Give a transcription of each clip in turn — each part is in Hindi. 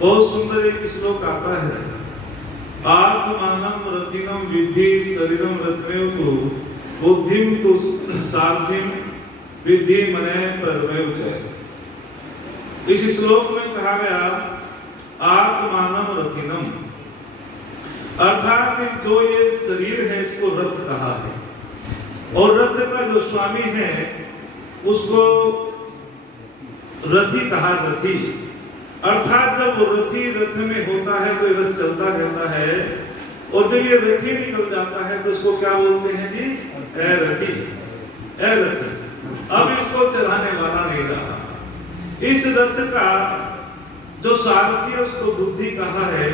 बहुत सुंदर एक श्लोक आता है, आत्मानं रथिनं विद्धि शरीरं रथमेव तु बुद्धिं तु सारथिं विद्धि मने परमेव च। इस श्लोक में कहा गया आत्मानं रथिनं, अर्थात जो ये शरीर है इसको रथ कहा है, और रथ का जो स्वामी है उसको रथी कहा। रथी अर्थात जब वो रथी रथ में होता है तो रथ चलता रहता है, और जब ये रथी निकल जाता है तो उसको क्या बोलते हैं जी? ए रथी, ए रथ। अब इसको चलाने वाला नहीं रहा। इस रथ का जो सारथी है उसको बुद्धि कहा है,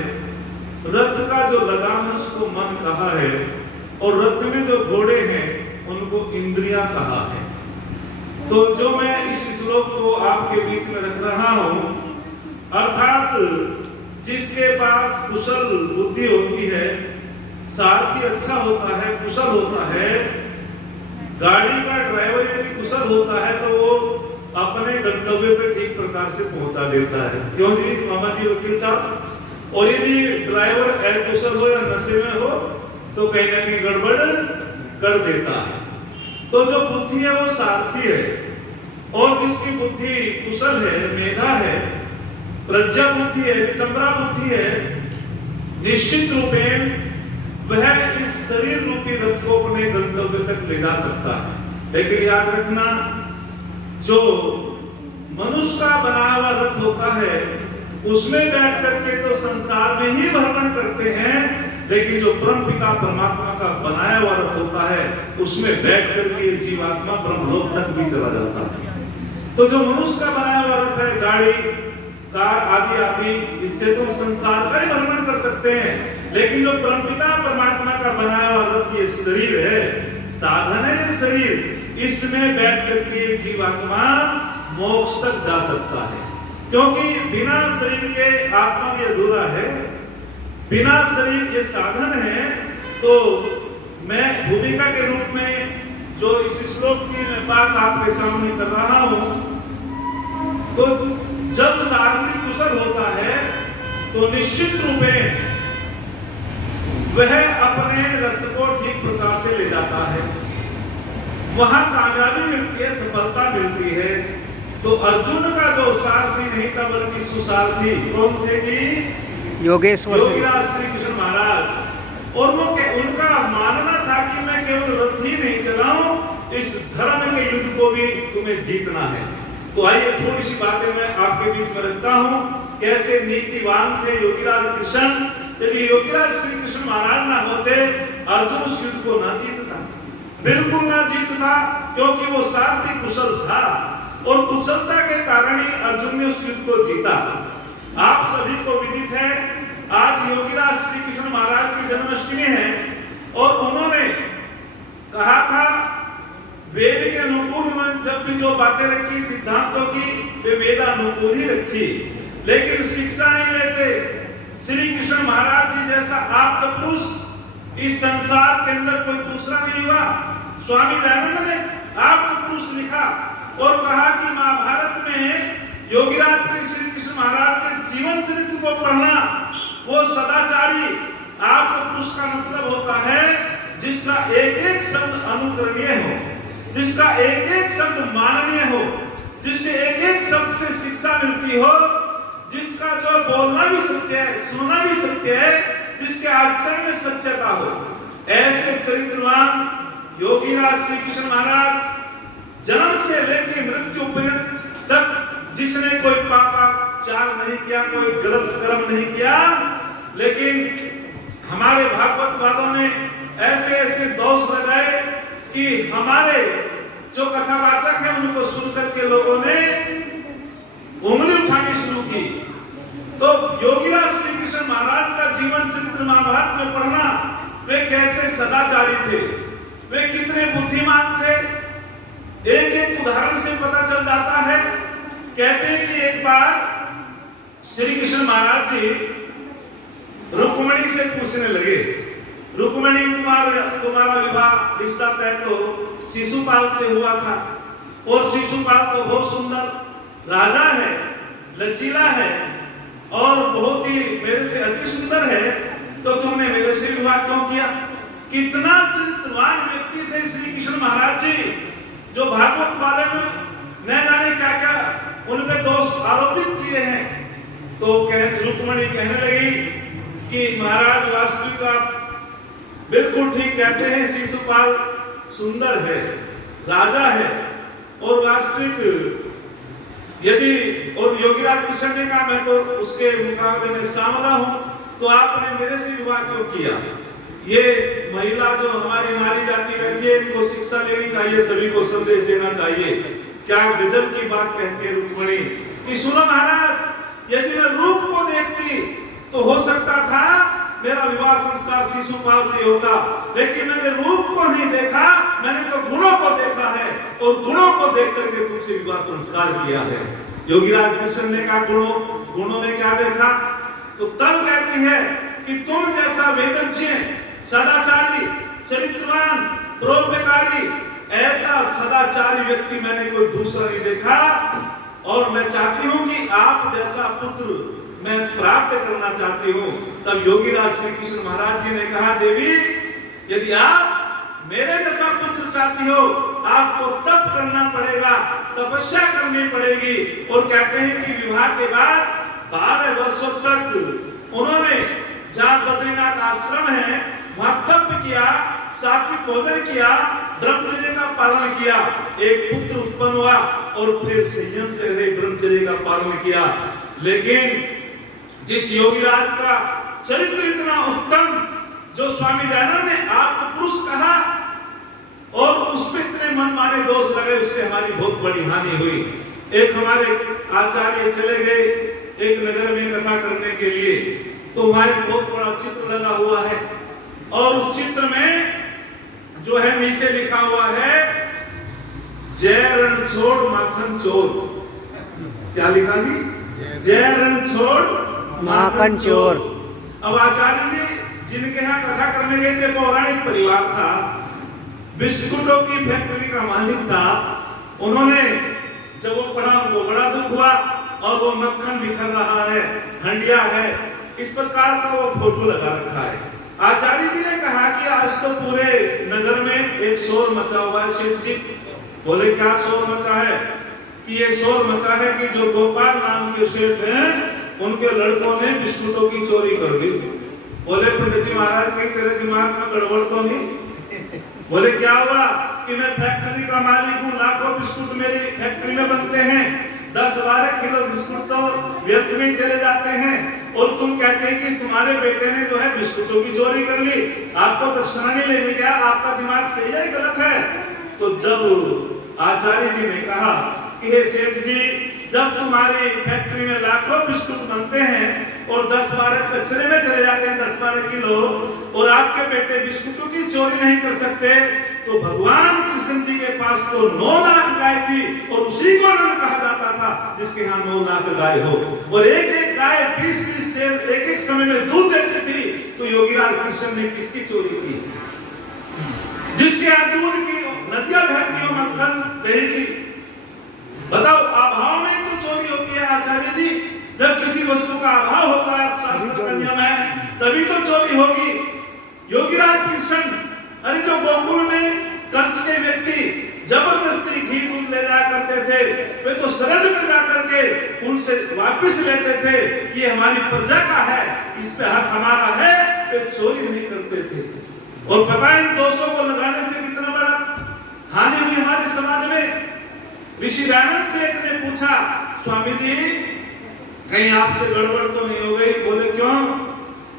रथ का जो लगाम है उसको मन कहा है, और रथ में जो घोड़े हैं उनको इंद्रियां कहा है। तो जो मैं इस श्लोक को आपके बीच में रख रहा हूं, अर्थात जिसके पास कुशल बुद्धि होती है, सारथी अच्छा होता है, कुशल होता है, गाड़ी का ड्राइवर यदि कुशल होता है तो वो अपने गंतव्य पे ठीक प्रकार से पहुंचा देता है। क्यों जी मामा जी वकील साहब? और यदि ड्राइवर अकुशल हो या नशे में हो तो कहीं ना कहीं गड़बड़ कर देता है। तो जो बुद्धि है वो सारथी है, और जिसकी बुद्धि कुशल है, मेधा है, प्रज्ञा बुद्धि है, वितम्बरा बुद्धि है, निश्चित रूपेण वह इस शरीर रूपी रथ को अपने गंतव्य तक ले जा सकता है। लेकिन याद रखना, जो मनुष्य का बना हुआ रथ होता है उसमें बैठ करके तो संसार में ही भ्रमण करते हैं, लेकिन जो परम पिता परमात्मा का बनाया हुआ रथ होता है उसमें बैठ करके जीवात्मा ब्रह्मलोक तक भी चला जाता है। तो जो मनुष्य का बनाया हुआ रथ है, गाड़ी, कार आदि आदि, इससे तो संसार का ही भ्रमण कर सकते हैं, लेकिन जो परमपिता परमात्मा का बनाया हुआ रथ ये शरीर है, साधन है ये शरीर, इसमें बैठ करके जीवात्मा मोक्ष तक जा सकता है। क्योंकि बिना शरीर के आत्मा भी अधूरा है, बिना शरीर ये साधन है। तो मैं भूमिका के रूप में जो इस श्लोक की मैं बात आपके सामने कर रहा हूं, तो जब सारथी कुशल होता है तो निश्चित रूप में वह अपने रथ को ठीक प्रकार से ले जाता है, वहां कामयाबी मिलती है, सफलता मिलती है। तो अर्जुन का जो सारथी नहीं था बल्कि सुसारथी कौन थे जी? योगेश्वर योगीराज श्री कृष्ण महाराज। और वो उनका मानना था कि मैं केवल रथ ही नहीं चलाऊं, इस धर्म के युद्ध को भी तुम्हें जीतना है। तो आइए थोड़ी सी बातें मैं आपके बीच में रखता हूं, कैसे नीतिवान थे योगीराज कृष्ण। यदि योगीराज श्री कृष्ण महाराज ना होते, अर्जुन उस युद्ध को ना जीतता, बिल्कुल ना जीतता, क्योंकि वो सारथी कुशल था, और कुशलता के कारण ही अर्जुन ने उस युद्ध को जीता। आप सभी को विदित है, आज योगीराज श्री कृष्ण महाराज की जन्माष्टमी है, और उन्होंने कहा था वेद के अनुकूल उन्होंने जब भी जो बातें रखी सिद्धांतों की, वे वेदानुकूल ही रखी, लेकिन शिक्षा नहीं लेते। श्री कृष्ण महाराज जी जैसा आप पुरुष इस संसार के अंदर कोई दूसरा नहीं हुआ। स्वामी दयानंद ने आप पुरुष लिखा और कहा कि महाभारत में योगीराज के श्री कृष्ण महाराज के जीवन चरित्र को पढ़ना, वो सदाचारी आप पुरुष का मतलब होता है जिसका एक एक शब्द अनुकरणीय हो, जिसका एक एक शब्द माननीय हो, जिसके एक एक शब्द से शिक्षा मिलती हो, जिसका जो बोलना भी सत्य है, सुनना भी सत्य है, जिसके आचरण में सत्यता हो। ऐसे चरित्रवान योगीराज श्री कृष्ण महाराज जन्म से लेकर मृत्यु पर्यंत तक जिसने कोई पापाचार नहीं किया, कोई गलत कर्म नहीं किया, लेकिन हमारे भागवत वालों ने ऐसे ऐसे दोष लगाए कि हमारे जो कथावाचक हैं उनको सुनकर के लोगों ने उंगली उठानी शुरू की। तो योगीराज श्री कृष्ण महाराज का जीवन चरित्र महाभारत में पढ़ना, वे कैसे सदाचारी थे, वे कितने बुद्धिमान थे, एक एक उदाहरण से पता चल जाता है। कहते हैं कि एक बार श्री कृष्ण महाराज जी रुक्मिणी से पूछने लगे, रुक्मिणी तुम्हारा विवाह रिश्ता तय तो शिशुपाल से हुआ था, और शिशुपाल तो बहुत सुंदर राजा है, लचीला है, और अति सुंदर है तो तुमने मेरे से विवाह क्यों किया? कितना चित्रवान व्यक्ति थे श्री कृष्ण महाराज जी, जो भागवत वाले में न जाने क्या क्या उन पे दोष आरोपित किए हैं। तो रुक्मणी कहने लगी कि महाराज वास्तविक आप बिल्कुल ठीक कहते हैं, शिशुपाल सुंदर है, राजा है, और वास्तविक यदि और योगीराज कृष्ण ने कहा मैं तो उसके मुकाबले में सांवला हूं, तो आपने मेरे से विवाह क्यों किया? ये महिला जो हमारी नारी जाति बैठी है, इनको शिक्षा लेनी चाहिए, सभी को संदेश देना चाहिए। क्या गजब की बात कहती है रुक्मणी कि सुनो महाराज, यदि मैं रूप को देखती तो हो सकता था मेरा विवाह संस्कार शिशुपाल से होता, लेकिन मैंने रूप को नहीं देखा, मैंने तो गुणों को देखा है, और गुणों को देख करके तुमसे विवाह संस्कार किया है। योगीराज कृष्ण ने कहा गुणों में क्या देखा? तो तब कहती है कि तुम जैसा वेदज्ञ, सदाचारी, चरित्रवान, परोपकारी, ऐसा सदाचारी व्यक्ति मैंने कोई दूसरा नहीं देखा, और मैं चाहती हूं कि आप जैसा पुत्र मैं प्राप्त करना चाहती हूँ। तब योगीराज श्री कृष्ण महाराज जी ने कहा देवी, यदि आप मेरे जैसा पुत्र चाहती हो, आपको तप करना पड़ेगा, तपस्या करनी पड़ेगी। और कहते हैं कि विवाह के बाद 12 वर्षों तक उन्होंने जहाँ बद्रीनाथ आश्रम है वहां तप किया, सात्विक भोजन किया, ब्रह्मचर्य का पालन किया, एक पुत्र उत्पन्न हुआ, और फिर संयम से रहे, ब्रह्मचर्य का पालन किया। लेकिन जिस योगीराज का चरित्र इतना उत्तम, जो स्वामी दयानंद ने आप पुरुष कहा और उसमें इतने मनमाने दोष लगे, उससे हमारी बहुत बड़ी हानि हुई। एक हमारे आचार्य चले गए एक नगर में कथा करने के लिए, तो वहां बहुत बड़ा चित्र लगा हुआ है, और उस चित्र में जो है नीचे लिखा हुआ है जय रण छोड़ माखन चोर। क्या लिखा जी? जय रण छोड़ माखन चोर। अब आचार्य जी जिनके यहाँ कथा करने गए थे, पौराणिक परिवार था, बिस्कुटों की फैक्ट्री का मालिक था। उन्होंने जब वो पढ़ा, उनको बड़ा दुख हुआ, और वो मक्खन बिखर रहा है, हंडिया है, इस प्रकार का वो फोटो लगा रखा है। आचार्य जी ने कहा कि आज तो पूरे नगर में एक शोर मचा हुआ है। सेठ जी बोले क्या शोर मचा है? कि ये शोर मचा है कि जो गोपाल नाम के सेठ हैं, उनके लड़कों ने बिस्कुटों की चोरी कर ली। बोले पंडित जी महाराज, कहीं तेरे दिमाग में गड़बड़ तो नहीं? बोले क्या हुआ? कि मैं फैक्ट्री का मालिक हूँ, लाखों बिस्कुट मेरी फैक्ट्री में बनते हैं, 10-12 किलो बिस्कुट तो व्यर्थ में चले जाते हैं, और तुम कहते हैं कि तुम्हारे बेटे ने जो है बिस्कुटों की चोरी कर ली, आपको दक्षिणा नहीं लेने गया, आपका दिमाग सही है गलत है? तो जब आचार्य जी ने कहा कि हे सेठ जी, जब तुम्हारी फैक्ट्री में लाखों बिस्कुट बनते हैं और 10-12 कचरे में चले जाते हैं 10-12 किलो, और आपके बेटे बिस्कुटों की चोरी नहीं कर सकते, तो भगवान कृष्ण जी के पास तो 9 लाख गाय थी, और उसी को नंद कहा जाता था जिसके यहाँ 9 लाख गाय हो, और एक-एक गाय 20-20 से एक-एक समय में दूध देती थी। तो योगीराज कृष्ण ने किसकी चोरी की? जिसके यहाँ दूध की नदियां बहती हो, मक्खन दही की। बताओ, अभाव में तो चोरी होती है आचार्य जी। जब किसी वस्तु का अभाव होता है, शास्त्र का नियम है, तभी तो चोरी होगी। योगीराज कृष्ण, अरे जो गोकुल में कंस के व्यक्ति जबरदस्ती घी दूध ले जाया करते थे, वे तो सरहद में जाकर के उनसे वापस लेते थे कि ये हमारी प्रजा का है, इस पे हक हमारा है, वे चोरी नहीं करते थे। और पता है इन दोषों को लगाने से कितना बड़ा हानि हुई हमारे समाज में। ऋषि दयानंद से एक ने पूछा, स्वामी जी कहीं आपसे गड़बड़ तो नहीं हो गई? बोले क्यों?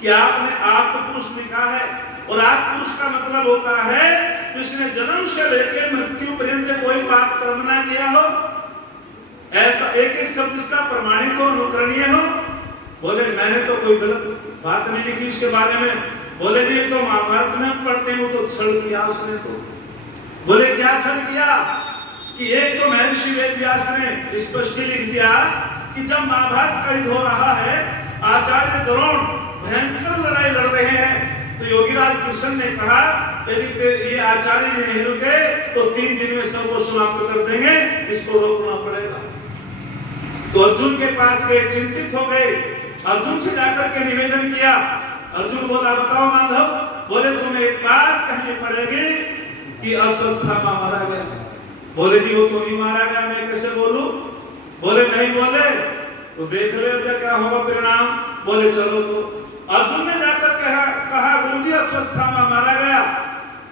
कि आपने आप तो पुरुष लिखा है, और आप पुरुष का मतलब होता है जिसने जन्म से लेकर मृत्यु पर्यंत कोई पाप कर्म ना किया हो, ऐसा एक-एक शब्द इसका प्रमाणित हो, अनुकरणीय हो। बोले मैंने तो कोई गलत बात नहीं लिखी इसके बारे में। बोले जी तो महाभारत में हम पढ़ते हैं, वो तो छल किया उसने। तो बोले क्या छल किया? कि एक तो महर्षि वेदव्यास ने स्पष्ट लिख दिया कि जब महाभारत का युद्ध हो रहा है, आचार्य द्रोण भयंकर लड़ाई लड़ रहे हैं, तो योगीराज कृष्ण ने कहा यदि ये आचार्य जी नहीं रुके तो 3 दिन में सबको समाप्त कर देंगे, इसको रोकना पड़ेगा। तो अर्जुन के पास गए, चिंतित हो गए अर्जुन से जाकर के निवेदन किया। अर्जुन बोला बताओ माधव, बोले तुम्हें एक बात कहनी पड़ेगी कि अश्वत्थामा मारा गया। बोले जी वो तो नहीं मारा गया, मैं कैसे बोलूं? बोले नहीं बोले तो देख ले क्या होगा परिणाम। बोले चलो। तो अर्जुन ने जाकर कहा गुरुजी अश्वत्थामा मारा गया।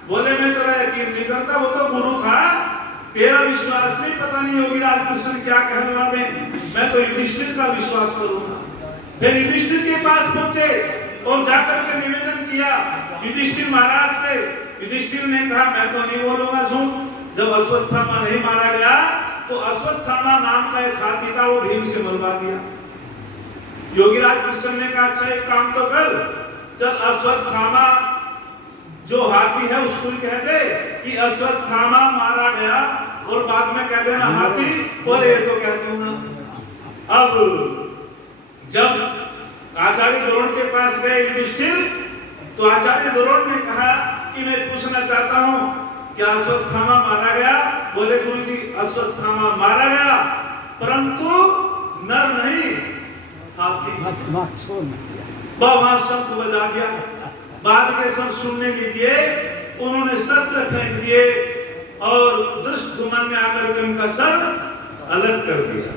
बोले मैं तेरा यकीन नहीं करता, वो तो गुरु था, तेरा विश्वास नहीं, पता नहीं योगीराज कृष्ण क्या कहने वाले, मैं तो युधिष्ठिर का विश्वास करूंगा। फिर युधिष्ठिर के पास पहुंचे और जाकर के निवेदन किया युधिष्ठिर महाराज से। युधिष्ठिर ने कहा मैं तो नहीं बोलूंगा झूठ, जब अश्वत्थामा नहीं मारा गया तो अश्वत्थामा नाम का एक हाथी था, वो भीम से मरवा दिया। योगीराज कृष्ण ने कहा अच्छा एक काम तो कर, चल अश्वत्थामा जो हाथी है उसको ही कह दे कि अश्वत्थामा मारा गया, और बाद में कह देना हाथी, और ये तो कह दूंगा। अब जब आचार्य द्रोण के पास गए युधिष्ठिर, तो आचार्य द्रोण ने कहा कि मैं पूछना चाहता हूं क्या अश्वत्थामा मारा गया? बोले गुरुजी अश्वत्थामा मारा गया, परंतु नर नहीं हाथी। वहां शब्द बजा दिया, बाद के सब सुनने नहीं दिए, उन्होंने शस्त्र फेंक दिए और धृष्टद्युम्न ने आकर के उनका सर अलग कर दिया।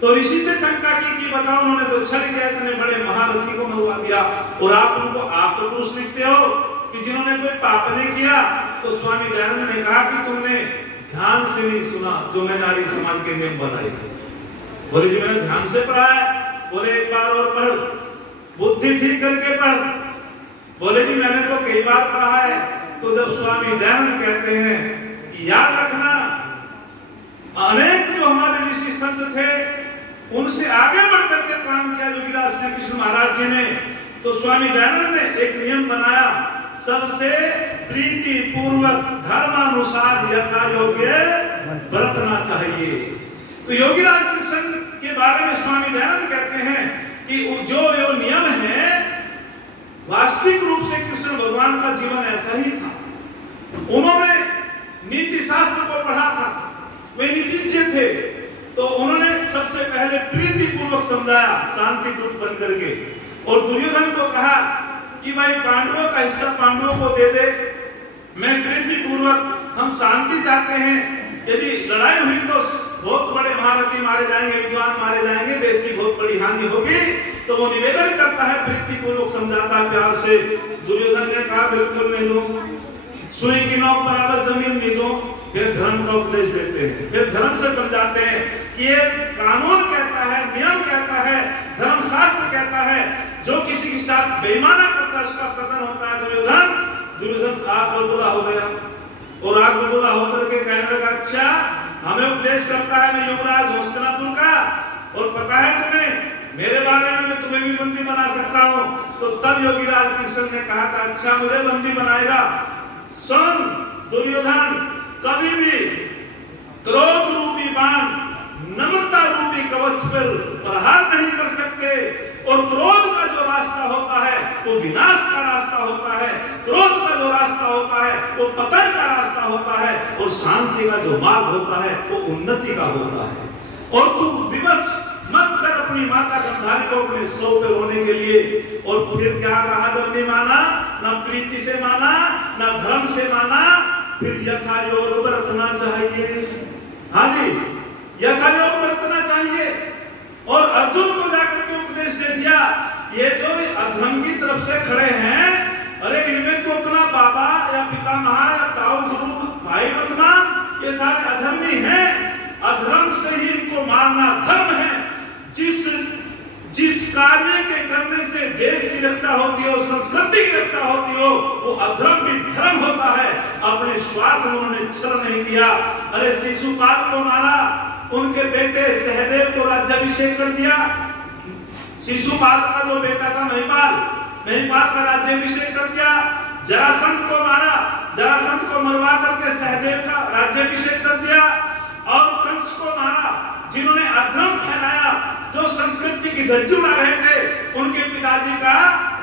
तो ऋषि से शंका की कि बताओ उन्होंने तो छड़ के इतने बड़े महारथी को मरवा दिया, और आप उनको आप तो पुरुष लिखते हो कि जिन्होंने कोई पाप नहीं किया। तो स्वामी दयानंद ने कहा कि तुमने ध्यान से नहीं सुना जो मैंने आर्य समाज के नियम बनाए। बोले जी मैंने ध्यान से पढ़ा है। बोले एक बार और पढ़, बुद्धि ठीक करके पढ़। बोले जी मैंने तो कई बार पढ़ा है। तो जब स्वामी दयानंद कहते हैं कि याद रखना अनेक जो हमारे ऋषि संत थे उनसे आगे बढ़ करके काम किया योगीराज श्री कृष्ण महाराज जी ने, तो स्वामी दयानंद ने एक नियम बनाया, सबसे प्रीति पूर्वक धर्मानुसार यथा योग्य बरतना चाहिए। तो योगीराज कृष्ण के बारे में स्वामी दयानंद कहते हैं कि जो नियम है वास्तविक रूप से कृष्ण भगवान का जीवन ऐसा ही था। उन्होंने नीति शास्त्र को पढ़ा था, वे नीतिज्ञ थे, तो उन्होंने सबसे पहले प्रीति पूर्वक समझाया शांति दूत बन करके, और दुर्योधन को कहा कि भाई पांडवों का हिस्सा पांडवों को दे दे, मैं प्रीति पूर्वक हम शांति चाहते हैं, यदि लड़ाई हुई तो बहुत बड़े महारथी मारे जाएंगे, विद्वान मारे जाएंगे, देश की बहुत बड़ी हानि होगी। तो वो निवेदन करता है, प्रीति पूर्वक समझाता है प्यार से। दुर्योधन ने कहा बिल्कुल नहीं दो, सुई की नोक बराबर जमीन नहीं दो। फिर धर्म का उपदेश देते हैं, फिर धर्म से समझाते हैं कि ये कानून कहता है, नियम कहता है, धर्म शास्त्र कहता है, जो किसी के साथ बेईमाना करता है उसका पतन होता है। दुर्योधन आग बबूला हो गया, और आग बबूला होकर के कहने लगा अच्छा हमें उपदेश करता है, मैं युवराज हस्तिनापुर का, और पता है तुम्हें मेरे बारे में मैं तुम्हें भी बंदी बना सकता हूं। तो तब योगीराज कृष्ण ने कहा था अच्छा मुझे बंदी बनाएगा। सुन दुर्योधन, कभी भी क्रोध रूपी बाण नम्रता रूपी कवच पर प्रहार नहीं कर सकते, और क्रोध का जो रास्ता होता है वो विनाश का रास्ता होता है, क्रोध का जो रास्ता होता है वो पतन का रास्ता होता है, और शांति का जो मार्ग होता है वो उन्नति का होता है। और तू विवश मत कर अपनी माता गंधारी को अपने सौ पे होने के लिए। और फिर क्या कहा जब नहीं माना, ना प्रीति से माना, ना धर्म से माना, फिर यथा योग बरतना चाहिए। हाँ जी, यथा योग बरतना चाहिए। और अर्जुन को जाकर के उपदेश दे दिया, ये जो अधर्म की तरफ से खड़े हैं, अरे इनमें तो अपना बाबा या पितामह या ताऊ गुरु भाई बदमान ये सारे अधर्मी हैं। अधर्म से ही इनको मारना धर्म है। जिस कार्य के करने से देश की रक्षा होती हो, संस्कृति की रक्षा होती हो, वो अधर्म भी धर्म होता है। अपने स्वार्थ में उन्होंने छल नहीं किया। अरे शिशुपाल को मारा, उनके बेटे सहदेव को राज्याभिषेक कर दिया। शिशुपाल का जो बेटा था महिपाल का राज्याभिषेक कर दिया। जरासंध को मारा, जरासंध को मरवा करके सहदेव का राज्याभिषेक कर दिया। और कंस को मारा, जिन्होंने अधर्म फैलाया, जो संस्कृति की धज्जी उड़ा रहे थे, उनके पिताजी का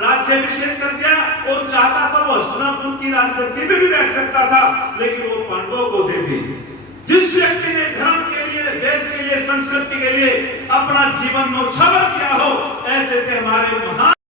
राज्याभिषेक कर दिया। और चाहता तो वो हस्तिनापुर की राजगद्दी पे भी बैठ सकता था, लेकिन वो पांडवों को दे दी। जिस व्यक्ति ने धर्म के लिए, देश के लिए, संस्कृति के लिए अपना जीवन न्यौछावर किया हो, ऐसे थे हमारे महान